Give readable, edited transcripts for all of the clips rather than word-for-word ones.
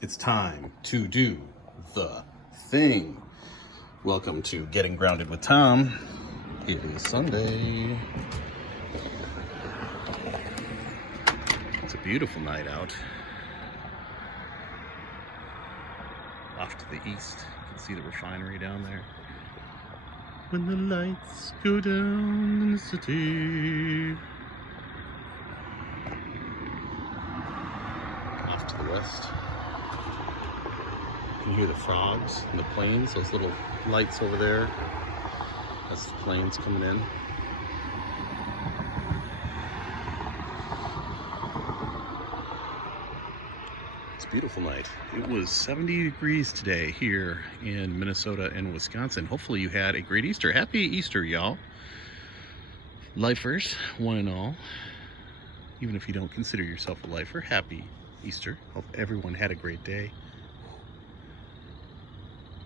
It's time to do the thing. Welcome to Getting Grounded with Tom. It is Sunday. It's a beautiful night out. Off to the east, you can see the refinery down there. When the lights go down in the city. Off to the west. You can hear the frogs and the planes, those little lights over there. That's the planes coming in. It's a beautiful night. It was 70 degrees today here in Minnesota and Wisconsin. Hopefully you had a great Easter. Happy Easter, y'all. Lifers, one and all. Even if you don't consider yourself a lifer, happy Easter. Hope everyone had a great day.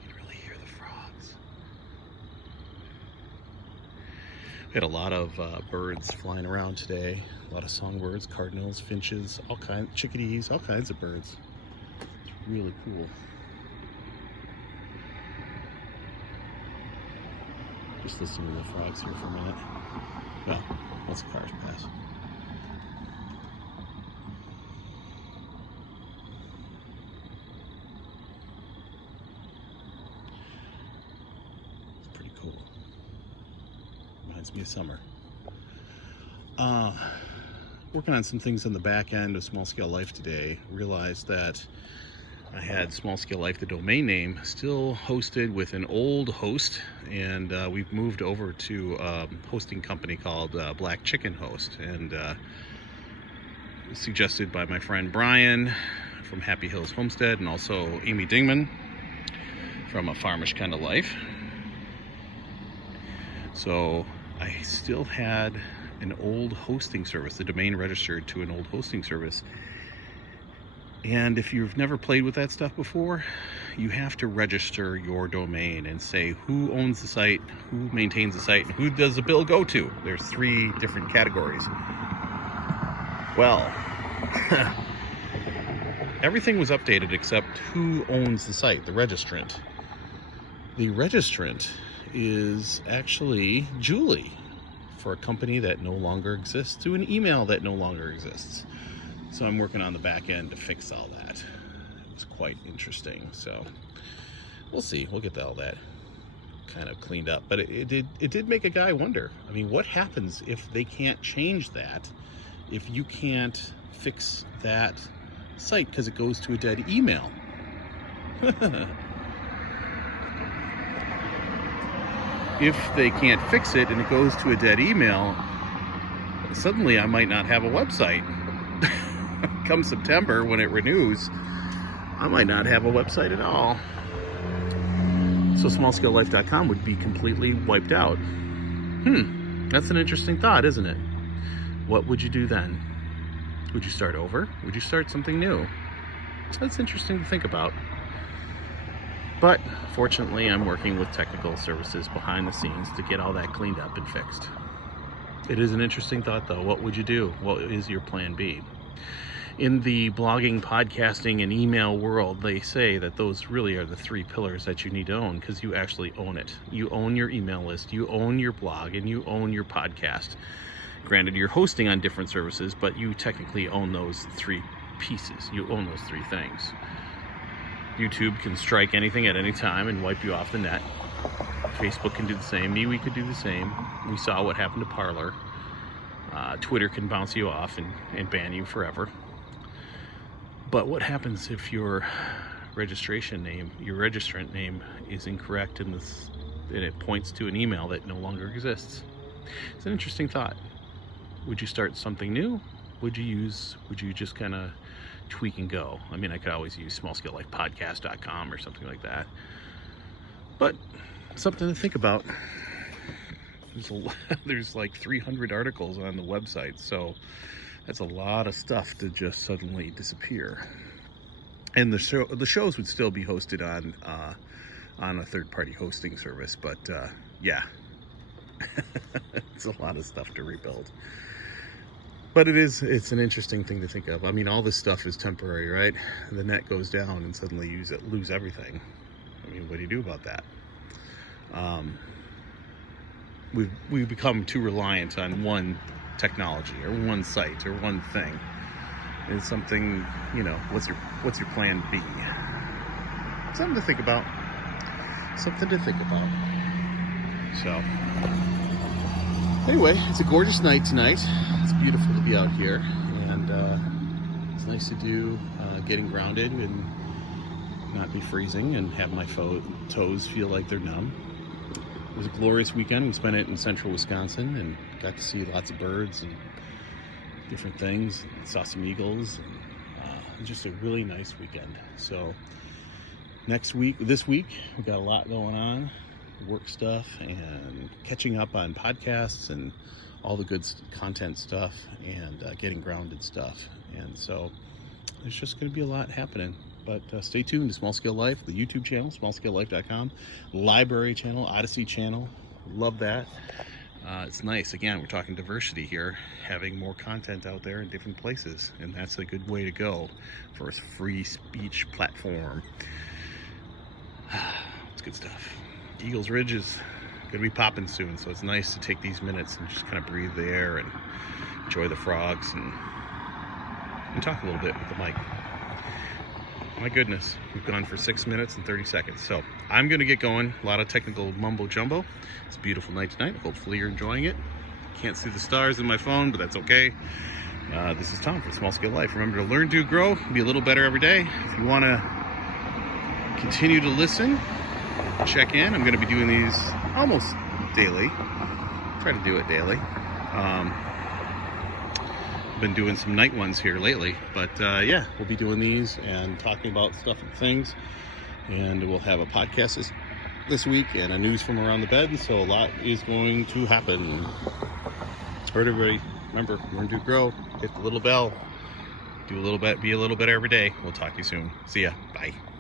You can really hear the frogs. We had a lot of birds flying around today. A lot of songbirds, cardinals, finches, all kinds, chickadees, all kinds of birds. It's really cool. Just listening to the frogs here for a minute. Well, once the cars pass. It's pretty cool. Reminds me of summer. Working on some things on the back end of Small Scale Life today. Realized that I had Small Scale Life, the domain name, still hosted with an old host, and we've moved over to a hosting company called Black Chicken Host, and suggested by my friend Brian from Happy Hills Homestead, and also Amy Dingman from A Farmish Kind of Life. So I still had an old hosting service, the domain registered to an old hosting service. And if you've never played with that stuff before, you have to register your domain and say who owns the site, who maintains the site, and who does the bill go to. There's 3 different categories. Well, everything was updated except who owns the site, the registrant. The registrant is actually Julie, for a company that no longer exists, to an email that no longer exists. So I'm working on the back end to fix all that. It's quite interesting. So we'll see. We'll get all that kind of cleaned up. But it did make a guy wonder. I mean, what happens if they can't change that? If you can't fix that site because it goes to a dead email? If they can't fix it and it goes to a dead email, suddenly I might not have a website. Come September, when it renews, I might not have a website at all. So smallscalelife.com would be completely wiped out. That's an interesting thought, isn't it? What would you do then? Would you start over? Would you start something new? That's interesting to think about. But fortunately, I'm working with technical services behind the scenes to get all that cleaned up and fixed. It is an interesting thought, though. What would you do? What is your plan B? In the blogging, podcasting, and email world, they say that those really are the 3 pillars that you need to own, because you actually own it. You own your email list, you own your blog, and you own your podcast. Granted, you're hosting on different services, but you technically own those 3 pieces. You own those 3 things. YouTube can strike anything at any time and wipe you off the net. Facebook can do the same. We could do the same. We saw what happened to Parler. Twitter can bounce you off and ban you forever. But what happens if your registration name, your registrant name, is incorrect and it points to an email that no longer exists? It's an interesting thought. Would you start something new? Would you just kind of tweak and go? I mean, I could always use smallscalelifepodcast.com or something like that. But something to think about. There's like 300 articles on the website, so that's a lot of stuff to just suddenly disappear. And the shows would still be hosted on a third-party hosting service, but yeah, it's a lot of stuff to rebuild. But it's an interesting thing to think of. I mean, all this stuff is temporary, right? The net goes down and suddenly you lose everything. I mean, what do you do about that? We've become too reliant on one technology or one site or one thing. It's something, what's your plan B? Something to think about. So, anyway, it's a gorgeous night tonight. It's beautiful to be out here, and it's nice to do getting grounded and not be freezing and have my toes feel like they're numb. It was a glorious weekend. We spent it in central Wisconsin and got to see lots of birds and different things. Saw some eagles. And, just a really nice weekend. So this week, we got a lot going on. Work stuff and catching up on podcasts and all the good content stuff and getting grounded stuff. And so there's just going to be a lot happening. But stay tuned to Small Scale Life, the YouTube channel, smallscalelife.com, library channel, Odyssey channel. Love that. It's nice. Again, we're talking diversity here, having more content out there in different places. And that's a good way to go for a free speech platform. It's good stuff. Eagles Ridge is going to be popping soon, so it's nice to take these minutes and just kind of breathe the air and enjoy the frogs and talk a little bit with the mic. My goodness, we've gone for 6 minutes and 30 seconds. So I'm going to get going. A lot of technical mumbo jumbo. It's a beautiful night tonight. Hopefully you're enjoying it. Can't see the stars in my phone, but that's okay. This is Tom for Small Scale Life. Remember to learn, do, grow, be a little better every day. If you want to continue to listen, check in. I'm going to be doing these almost daily. Try to do it daily. Been doing some night ones here lately, but yeah, we'll be doing these and talking about stuff and things, and we'll have a podcast this week and a news from around the bed, and so a lot is going to happen. All right, everybody, remember, learn, do, grow, hit the little bell, do a little bit, be a little better every day. We'll talk to you soon. See ya. Bye.